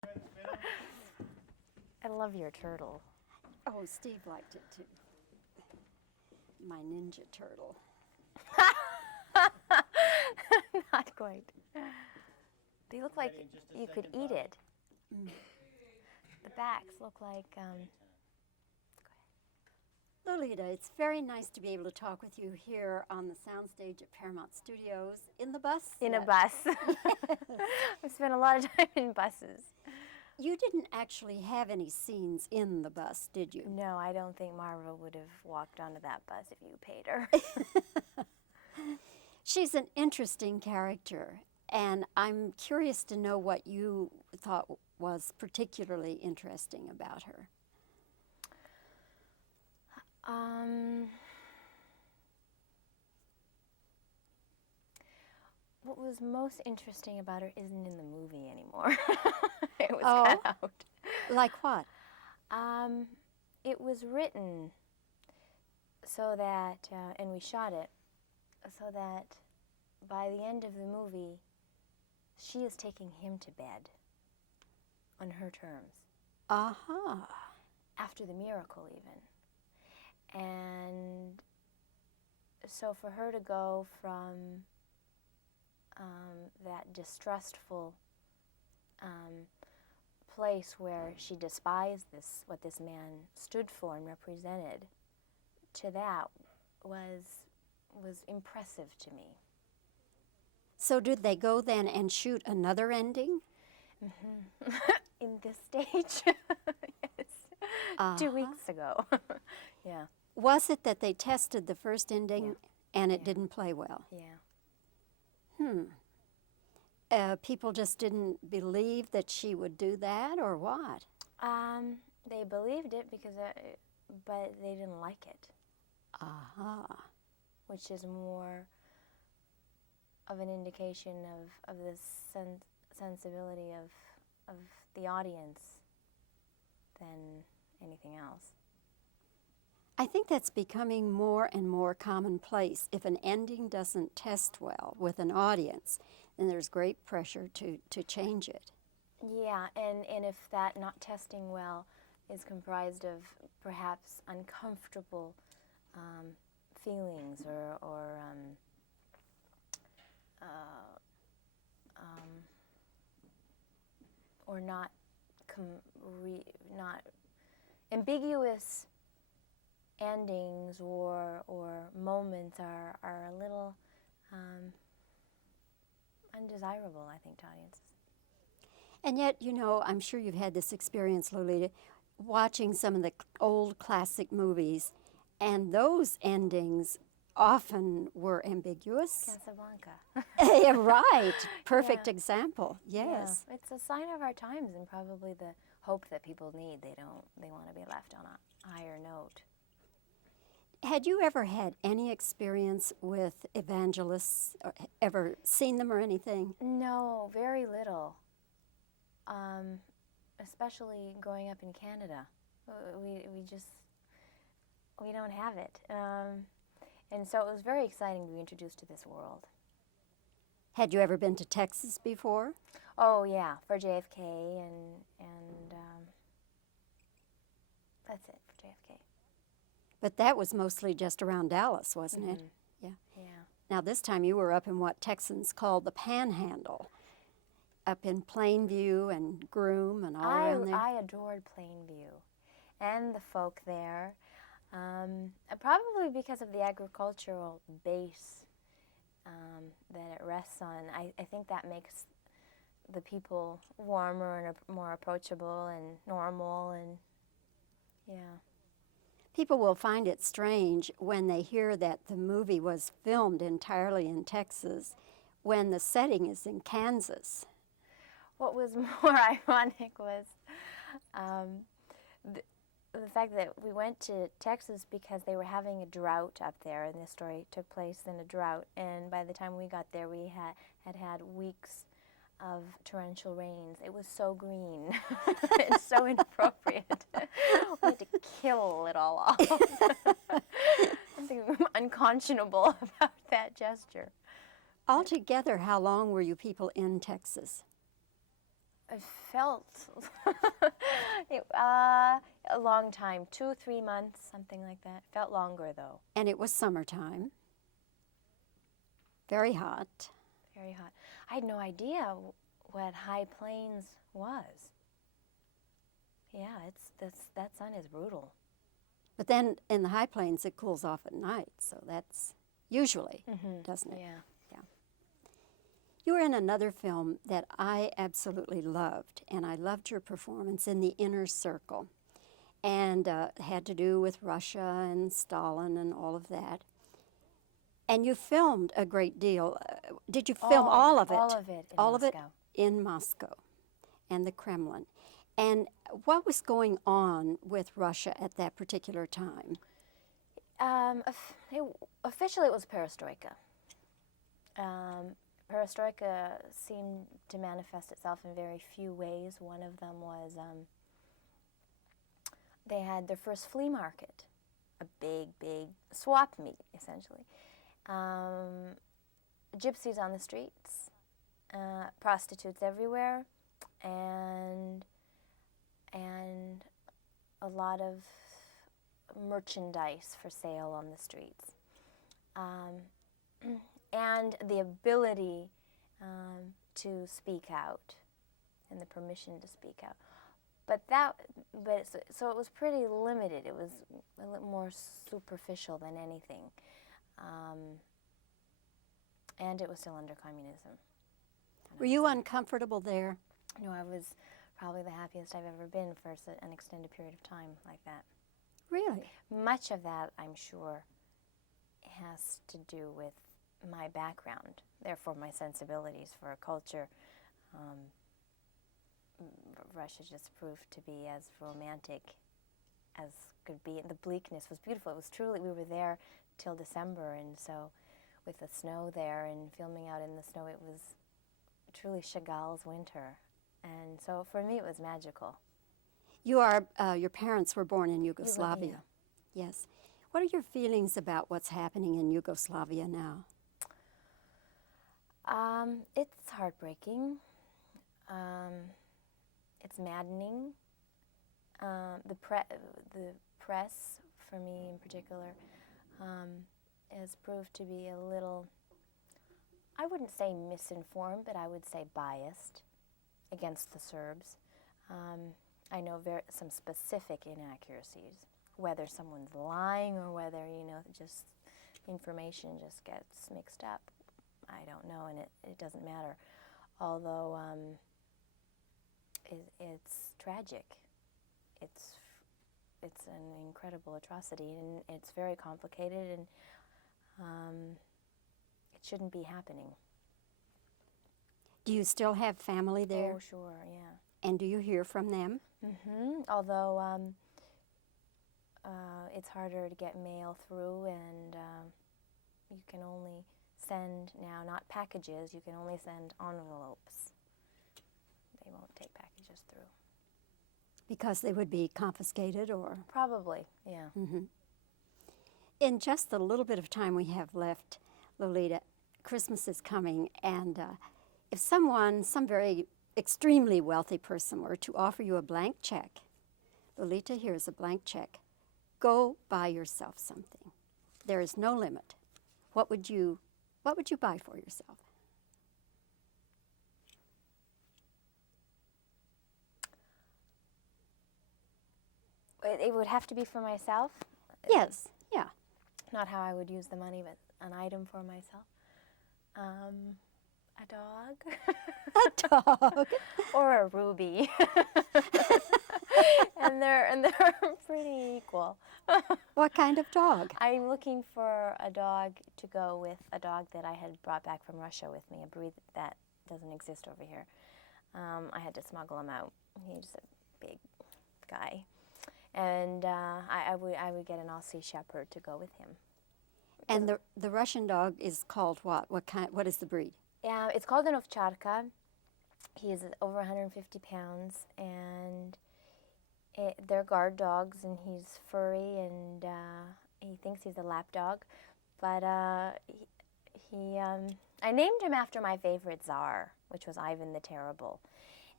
I love your turtle. Oh, Steve liked it too. My ninja turtle. Not quite. They look like you could eat it. The backs look like, Lolita, it's very nice to be able to talk with you here on the soundstage at Paramount Studios in the bus. in a bus. I've spent a lot of time in buses. You didn't actually have any scenes in the bus, did you? No, I don't think Marva would have walked onto that bus if you paid her. She's an interesting character, and I'm curious to know what you thought was particularly interesting about her. What was most interesting about her isn't in the movie anymore. It was Oh. cut out. Like what? It was written so that, and we shot it, so that by the end of the movie, she is taking him to bed on her terms. Aha. After the miracle, even. And so for her to go from that distrustful place where she despised what this man stood for and represented, to that was impressive to me. So did they go then and shoot another ending? In this stage, yes, 2 weeks ago. Yeah, Was it that they tested the first ending and it didn't play well? yeah. People just didn't believe that she would do that, or what? They believed it because, but they didn't like it, Aha. which is more of an indication of the sensibility of the audience than anything else. I think that's becoming more and more commonplace. If an ending doesn't test well with an audience, then there's great pressure to change it. Yeah, and if that not testing well is comprised of perhaps uncomfortable feelings or not ambiguous endings or moments are a little undesirable, I think, to audiences. And yet, you know, I'm sure you've had this experience, Lolita, watching some of the old classic movies, and those endings often were ambiguous. Casablanca. Yeah, right. Perfect Yeah. example. Yes. Yeah. It's a sign of our times and probably the hope that people need. They want to be left on a higher note. Had you ever had any experience with evangelists, or ever seen them or anything? No, very little. Especially growing up in Canada. We don't have it. And so it was very exciting to be introduced to this world. Had you ever been to Texas before? Oh yeah, for JFK and that's it for JFK. But that was mostly just around Dallas, wasn't it? Yeah. Yeah. Now this time you were up in what Texans call the Panhandle, up in Plainview and Groom and all around there. I adored Plainview and the folk there, probably because of the agricultural base that it rests on. I think that makes the people warmer and more approachable and normal, and yeah. People will find it strange when they hear that the movie was filmed entirely in Texas when the setting is in Kansas. What was more ironic was the fact that we went to Texas because they were having a drought up there, and this story took place in a drought. And by the time we got there, we had weeks of torrential rains. It was so green and so inappropriate. We had to kill it all off. Something unconscionable about that gesture. Altogether, how long were you people in Texas? It felt a long time, 2-3 months, something like that. Felt longer though. And it was summertime. Very hot. Very hot. I had no idea what high plains was. Yeah, that sun is brutal. But then in the high plains, it cools off at night, so that's usually, doesn't it? Yeah. You were in another film that I absolutely loved, and I loved your performance in The Inner Circle, and had to do with Russia and Stalin and all of that. And you filmed a great deal. Did you film all of it? All of it in all Moscow. of it in Moscow and the Kremlin. And what was going on with Russia at that particular time? Officially, it was perestroika. Perestroika seemed to manifest itself in very few ways. One of them was they had their first flea market, a big swap meet, essentially. Gypsies on the streets, prostitutes everywhere, and a lot of merchandise for sale on the streets. And the ability to speak out, and the permission to speak out. So it was pretty limited. It was a little more superficial than anything. And it was still under communism. Were you uncomfortable there? No, I was probably the happiest I've ever been for an extended period of time like that. Really? Much of that, I'm sure, has to do with my background, therefore my sensibilities for culture. Russia just proved to be as romantic as could be. And the bleakness was beautiful. It was truly, we were there till December, and so with the snow there and filming out in the snow, it was truly Chagall's winter. And so for me, it was magical. Your parents were born in Yugoslavia. Yes. What are your feelings about what's happening in Yugoslavia now? It's heartbreaking. It's maddening. The press, for me in particular, has proved to be a little, I wouldn't say misinformed, but I would say biased against the Serbs. I know some specific inaccuracies, whether someone's lying or whether, just information just gets mixed up. I don't know, and it doesn't matter. Although it's tragic. It's an incredible atrocity, and it's very complicated, and it shouldn't be happening. Do you still have family there? Oh, sure, yeah. And do you hear from them? Although it's harder to get mail through, and you can only send now, not packages, you can only send envelopes. They won't take packages through. Because they would be confiscated, or? Probably, yeah. In just the little bit of time we have left, Lolita, Christmas is coming, and if some very extremely wealthy person were to offer you a blank check, Lolita, here's a blank check. Go buy yourself something. There is no limit. What would you buy for yourself? It would have to be for myself? Yes, yeah. Not how I would use the money, but an item for myself. A dog. A dog. Or a ruby. and they're pretty equal. What kind of dog? I'm looking for a dog to go with a dog that I had brought back from Russia with me, a breed that doesn't exist over here. I had to smuggle him out. He's a big guy. And I would get an Aussie Shepherd to go with him. And the Russian dog is called what? What is the breed? Yeah, it's called an ovcharka. He is over 150 pounds, and they're guard dogs, and he's furry, and he thinks he's a lap dog. But I named him after my favorite Tsar, which was Ivan the Terrible.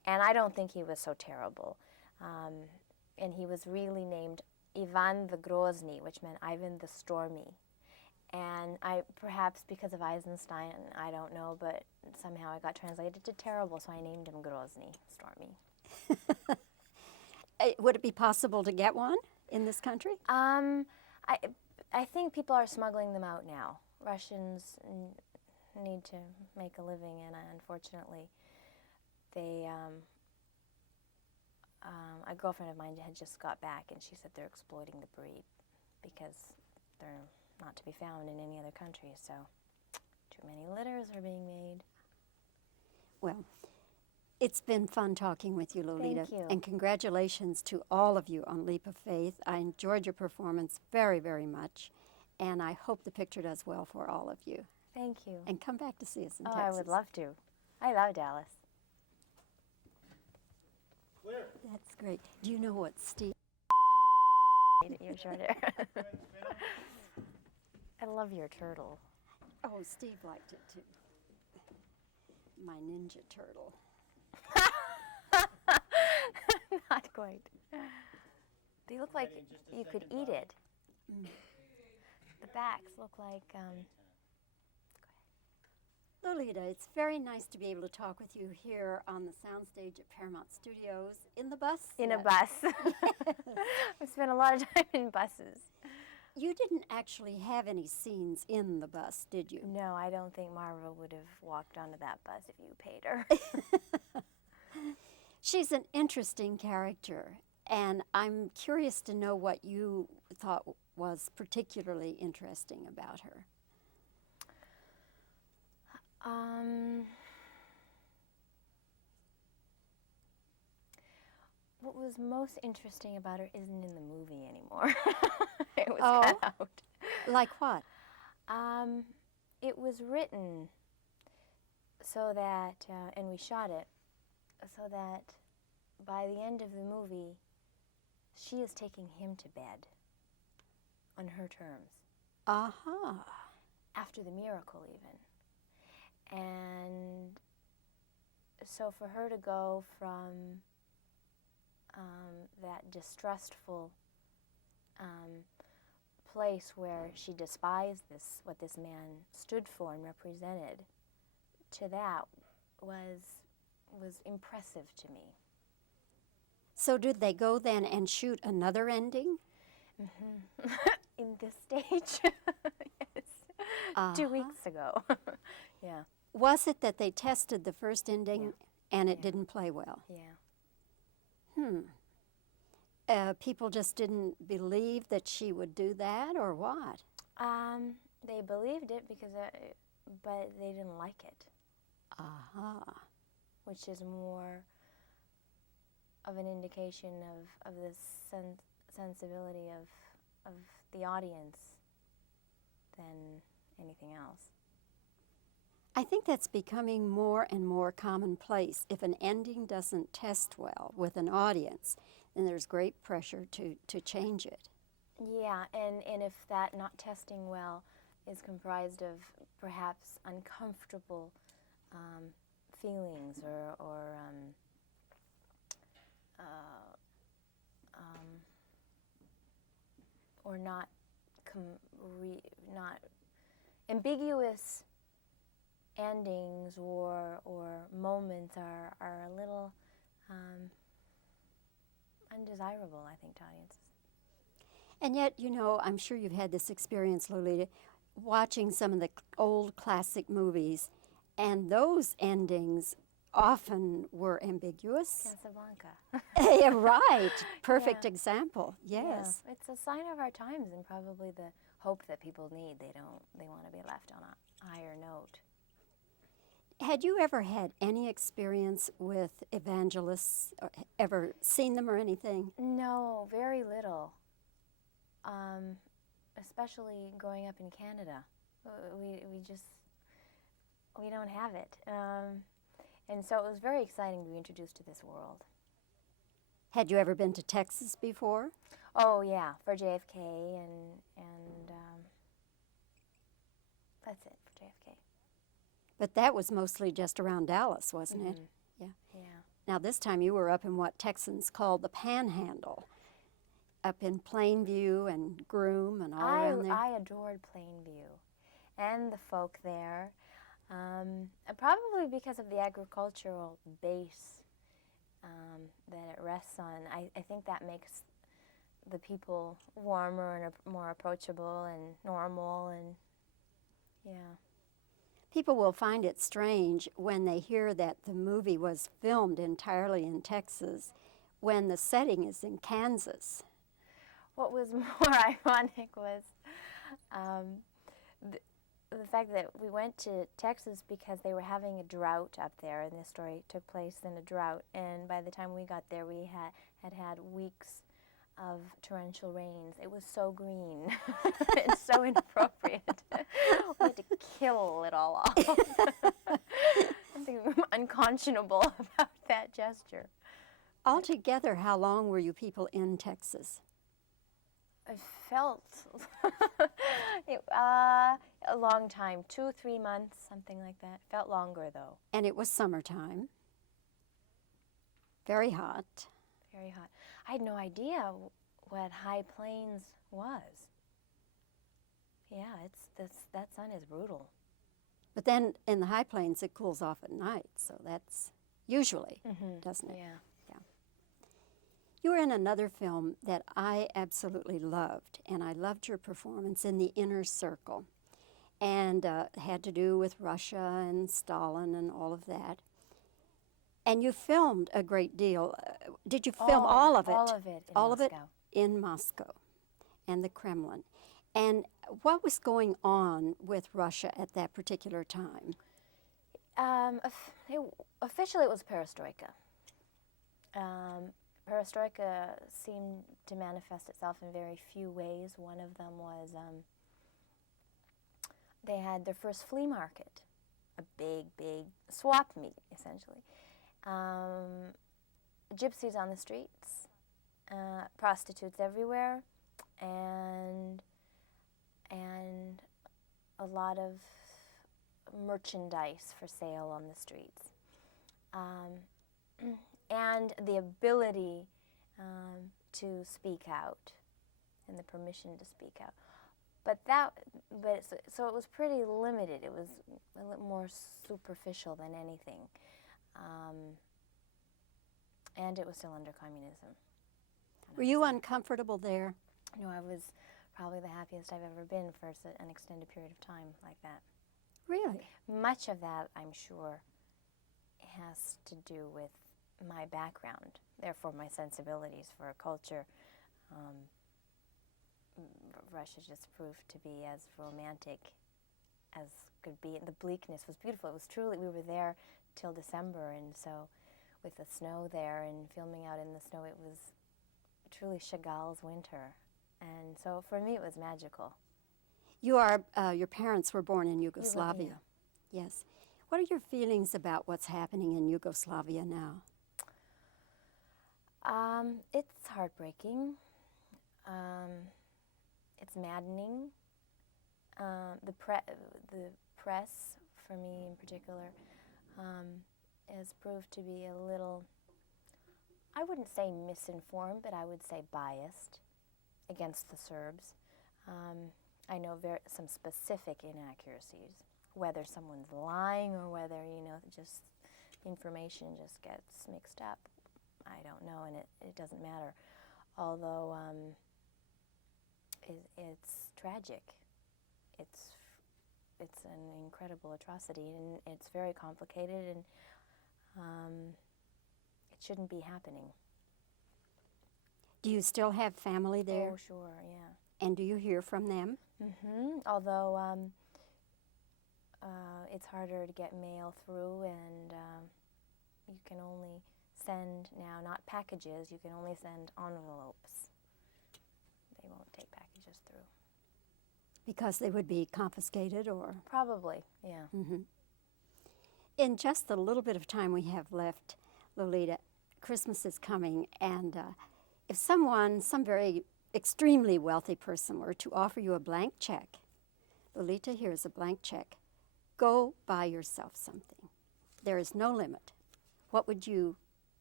And I don't think he was so terrible. And he was really named Ivan the Grozny, which meant Ivan the Stormy. And perhaps because of Eisenstein, I don't know, but somehow I got translated to terrible, so I named him Grozny, Stormy. Would it be possible to get one in this country? I think people are smuggling them out now. Russians need to make a living, and unfortunately, a girlfriend of mine had just got back, and she said they're exploiting the breed because they're not to be found in any other country, so too many litters are being made. Well, it's been fun talking with you, Lolita. Thank you. And congratulations to all of you on Leap of Faith. I enjoyed your performance very, very much, and I hope the picture does well for all of you. Thank you. And come back to see us in Oh, Texas. I would love to. I love Dallas. Clear. That's great. Do you know what Steve... Your short hair. I love your turtle. Oh, Steve liked it too. My ninja turtle. Not quite. They look like you could eat it. The backs look like, Lolita, it's very nice to be able to talk with you here on the soundstage at Paramount Studios in the bus. in a bus. I spent a lot of time in buses. You didn't actually have any scenes in the bus, did you? No, I don't think Marva would have walked onto that bus if you paid her. She's an interesting character, and I'm curious to know what you thought was particularly interesting about her. What was most interesting about her isn't in the movie anymore. It was Oh. cut out. Like what? It was written so that, and we shot it, so that by the end of the movie, she is taking him to bed on her terms. Uh-huh. After the miracle, even. And so for her to go from that distrustful place where she despised what this man stood for and represented, to that was impressive to me. So did they go then and shoot another ending? In this stage, yes, 2 weeks ago. Yeah, Was it that they tested the first ending and it didn't play well? yeah. People just didn't believe that she would do that, or what? They believed it because, but they didn't like it, Uh-huh. which is more of an indication of the sensibility of the audience than anything else. I think that's becoming more and more commonplace. If an ending doesn't test well with an audience, then there's great pressure to change it. Yeah, and if that not testing well is comprised of perhaps uncomfortable feelings or not ambiguous endings or moments are a little undesirable, I think, to audiences. And yet, you know, I'm sure you've had this experience, Lolita, watching some of the old classic movies, and those endings often were ambiguous. Casablanca. Yeah, right. Perfect Yeah. example. Yes. Yeah, it's a sign of our times and probably the hope that people need. They want to be left on a higher note. Had you ever had any experience with evangelists, or ever seen them or anything? No, very little. Especially growing up in Canada, we don't have it, and so it was very exciting to be introduced to this world. Had you ever been to Texas before? Oh yeah, for JFK and that's it for JFK. But that was mostly just around Dallas, wasn't it? Yeah. Yeah. Now, this time you were up in what Texans call the Panhandle, up in Plainview and Groom and all around there. I adored Plainview and the folk there, probably because of the agricultural base that it rests on. I think that makes the people warmer and more approachable and normal, and yeah. People will find it strange when they hear that the movie was filmed entirely in Texas when the setting is in Kansas. What was more ironic was the fact that we went to Texas because they were having a drought up there, and this story took place in a drought. And by the time we got there, we had weeks of torrential rains. It was so green. It's so inappropriate. We had to kill it all off. Something unconscionable about that gesture. Altogether, how long were you people in Texas? I felt a long time, 2-3 months, something like that. Felt longer, though. And it was summertime. Very hot. Very hot. I had no idea what high plains was. Yeah, that sun is brutal. But then in the high plains, it cools off at night, so that's usually, doesn't it? Yeah. You were in another film that I absolutely loved, and I loved your performance in The Inner Circle, and had to do with Russia and Stalin and all of that. And you filmed a great deal. Did you film all of it? All of it in all Moscow. of it in Moscow and the Kremlin. And what was going on with Russia at that particular time? Officially, it was perestroika. Perestroika seemed to manifest itself in very few ways. One of them was they had their first flea market, a big swap meet, essentially. Gypsies on the streets, prostitutes everywhere, and a lot of merchandise for sale on the streets. And the ability to speak out, and the permission to speak out, so it was pretty limited. It was a little more superficial than anything, and it was still under communism. Were you uncomfortable there? No, I was probably the happiest I've ever been for an extended period of time like that. Really? Much of that, I'm sure, has to do with my background, therefore my sensibilities for a culture. Russia just proved to be as romantic as could be. And the bleakness was beautiful. It was truly, we were there till December, and so with the snow there and filming out in the snow, it was truly Chagall's winter. And so for me, it was magical. Your parents were born in Yugoslavia. Yes. What are your feelings about what's happening in Yugoslavia now? It's heartbreaking. It's maddening. The press, for me in particular, has proved to be a little, I wouldn't say misinformed, but I would say biased against the Serbs. I know some specific inaccuracies, whether someone's lying or whether, just information just gets mixed up. I don't know, and it doesn't matter. Although it's tragic. It's an incredible atrocity, and it's very complicated, and it shouldn't be happening. Do you still have family there? Oh, sure, yeah. And do you hear from them? Although it's harder to get mail through, and you can only send now, not packages, you can only send envelopes. They won't take packages through. Because they would be confiscated, or? Probably, yeah. In just the little bit of time we have left, Lolita, Christmas is coming, and if some very extremely wealthy person were to offer you a blank check, Lolita, here's a blank check. Go buy yourself something. There is no limit. What would you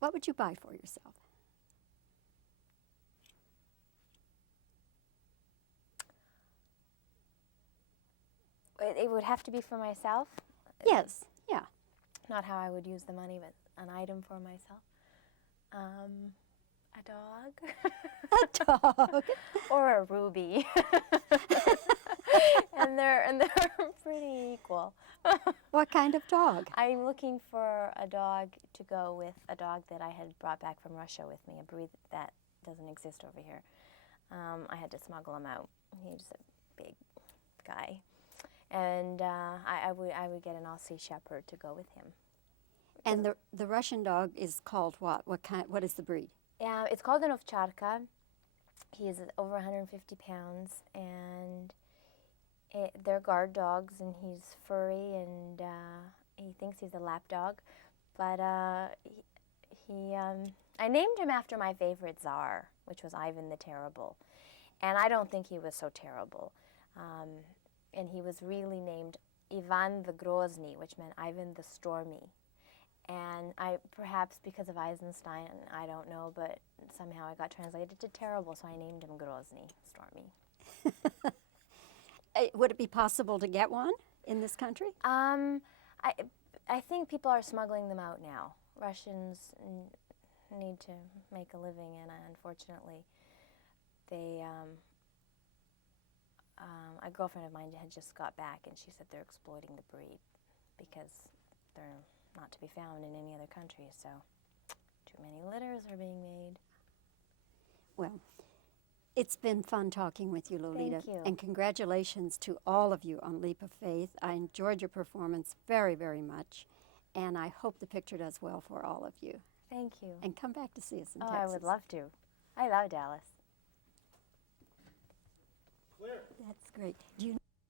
What would you buy for yourself? It would have to be for myself, Yes, yeah. not how I would use the money, but an item for myself. A dog. A dog. Or a ruby. and they're pretty equal. What kind of dog? I'm looking for a dog to go with a dog that I had brought back from Russia with me, a breed that doesn't exist over here. I had to smuggle him out. He's a big guy. And I would get an Aussie Shepherd to go with him. And the Russian dog is called what? What is the breed? Yeah, it's called an ovcharka. He's over 150 pounds, and they're guard dogs, and he's furry, and he thinks he's a lap dog. But I named him after my favorite Tsar, which was Ivan the Terrible. And I don't think he was so terrible. And he was really named Ivan the Grozny, which meant Ivan the Stormy. And perhaps because of Eisenstein, I don't know, but somehow I got translated to terrible, so I named him Grozny, Stormy. Would it be possible to get one in this country? I think people are smuggling them out now. Russians need to make a living, and unfortunately, a girlfriend of mine had just got back, and she said they're exploiting the breed because they're not to be found in any other country, so too many litters are being made. Well, it's been fun talking with you, Lolita. Thank you. And congratulations to all of you on Leap of Faith. I enjoyed your performance very, very much, and I hope the picture does well for all of you. Thank you. And come back to see us in Oh, Texas. I would love to. I love Dallas. That's great. Do you